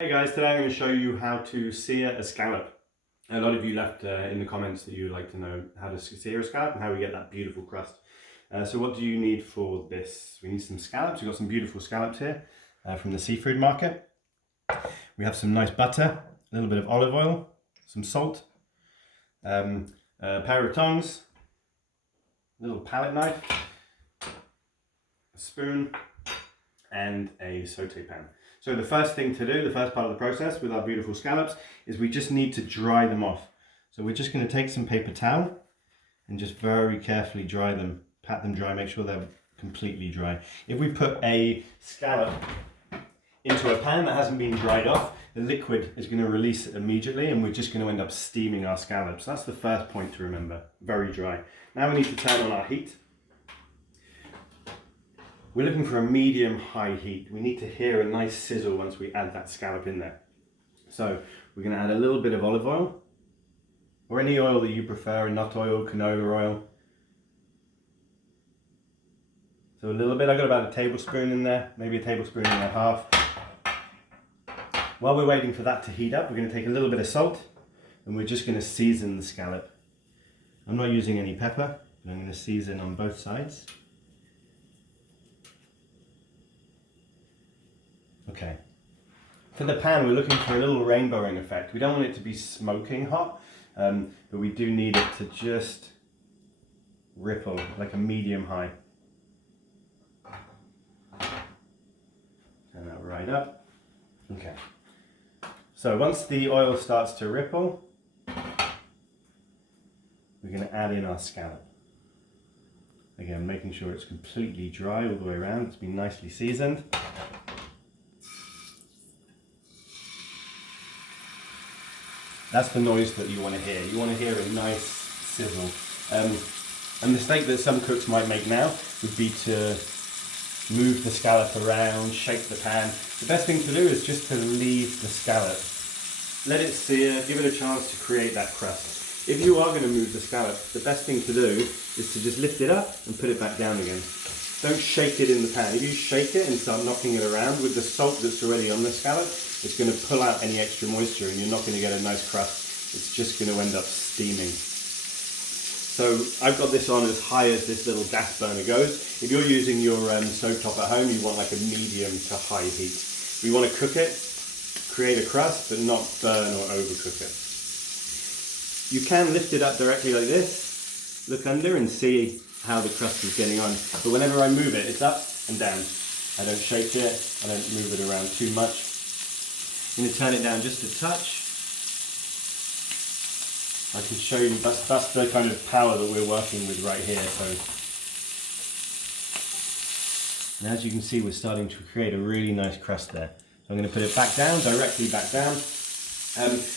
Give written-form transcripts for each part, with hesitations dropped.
Hey guys, today I'm going to show you how to sear a scallop. A lot of you left in the comments that you'd like to know how to sear a scallop and how we get that beautiful crust. So what do you need for this? We need some scallops. We've got some beautiful scallops here from the seafood market. We have some nice butter, a little bit of olive oil, some salt, a pair of tongs, a little palette knife, a spoon, and a saute pan. So the first thing to do, the first part of the process with our beautiful scallops, is we just need to dry them off. So we're just going to take some paper towel and just very carefully dry them, pat them dry, make sure they're completely dry. If we put a scallop into a pan that hasn't been dried off, the liquid is going to release it immediately and we're just going to end up steaming our scallops. That's the first point to remember, very dry. Now we need to turn on our heat. We're looking for a medium-high heat. We need to hear a nice sizzle once we add that scallop in there. So we're going to add a little bit of olive oil, or any oil that you prefer, nut oil, canola oil. So a little bit, I got about a tablespoon in there, maybe a tablespoon and a half. While we're waiting for that to heat up, we're going to take a little bit of salt, and we're just going to season the scallop. I'm not using any pepper, but I'm going to season on both sides. Okay. For the pan, we're looking for a little rainbowing effect. We don't want it to be smoking hot, but we do need it to just ripple like a medium high. Turn that right up. Okay. So once the oil starts to ripple, we're going to add in our scallop. Again, making sure it's completely dry all the way around. It's been nicely seasoned. That's the noise that you want to hear. You want to hear a nice sizzle. A mistake that some cooks might make now would be to move the scallop around, shake the pan. The best thing to do is just to leave the scallop. Let it sear, give it a chance to create that crust. If you are going to move the scallop, the best thing to do is to just lift it up and put it back down again. Don't shake it in the pan. If you shake it and start knocking it around with the salt that's already on the scallop, it's going to pull out any extra moisture and you're not going to get a nice crust. It's just going to end up steaming. So I've got this on as high as this little gas burner goes. If you're using your stovetop at home, you want like a medium to high heat. We want to cook it, create a crust, but not burn or overcook it. You can lift it up directly like this, look under and see how the crust is getting on. But whenever I move it, it's up and down. I don't shake it, I don't move it around too much. I'm going to turn it down just a touch. I can show you, that's the kind of power that we're working with right here. So, and as you can see, we're starting to create a really nice crust there. So I'm going to put it back down, directly back down.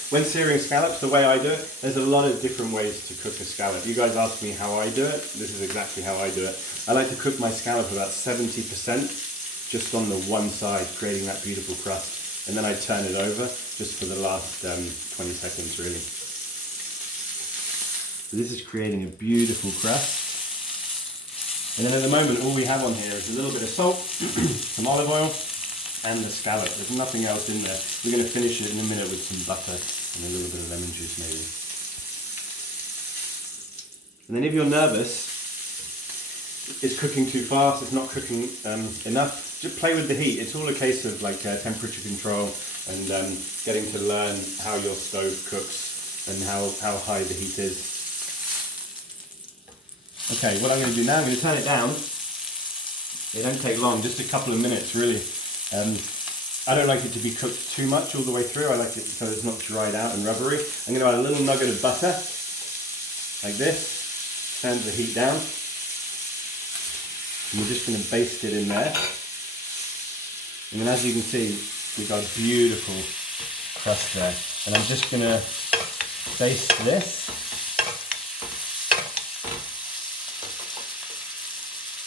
When searing scallops, the way I do it, there's a lot of different ways to cook a scallop. You guys asked me how I do it. This is exactly how I do it. I like to cook my scallop about 70% just on the one side, creating that beautiful crust. And then I turn it over just for the last 20 seconds really. So this is creating a beautiful crust. And then at the moment all we have on here is a little bit of salt, some olive oil, and the scallop. There's nothing else in there. We're going to finish it in a minute with some butter and a little bit of lemon juice maybe. And then if you're nervous, it's cooking too fast, it's not cooking enough, just play with the heat. It's all a case of like temperature control and getting to learn how your stove cooks and how high the heat is. Okay, what I'm going to do now, I'm going to turn it down. It don't take long, just a couple of minutes really. I don't like it to be cooked too much all the way through. I like it so it's not dried out and rubbery. I'm going to add a little nugget of butter, like this. Turn the heat down. And we're just going to baste it in there. And then as you can see, we've got a beautiful crust there. And I'm just going to baste this.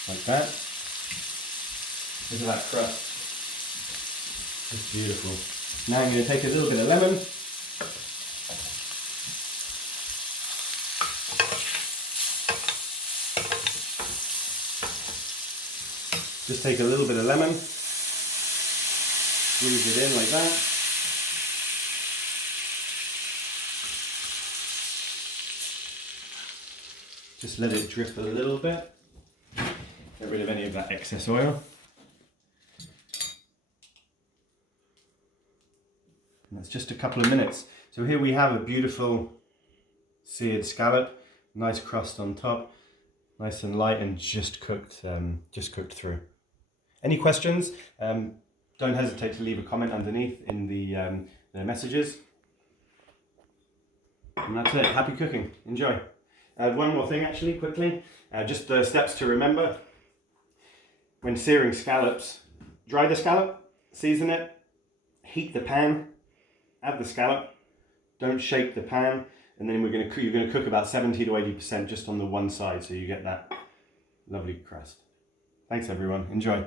Like that. Look at that crust. It's beautiful. Now I'm going to take a little bit of lemon. Just take a little bit of lemon, squeeze it in like that. Just let it drip a little bit. Get rid of any of that excess oil. And that's just a couple of minutes. So here we have a beautiful seared scallop, nice crust on top, nice and light and just cooked through. Any questions? Don't hesitate to leave a comment underneath in the messages. And that's it. Happy cooking. Enjoy. One more thing actually, quickly. Just steps to remember. When searing scallops, dry the scallop, season it, heat the pan, add the scallop, don't shake the pan, and then you're going to cook about 70 to 80% just on the one side, so you get that lovely crust. Thanks everyone. Enjoy.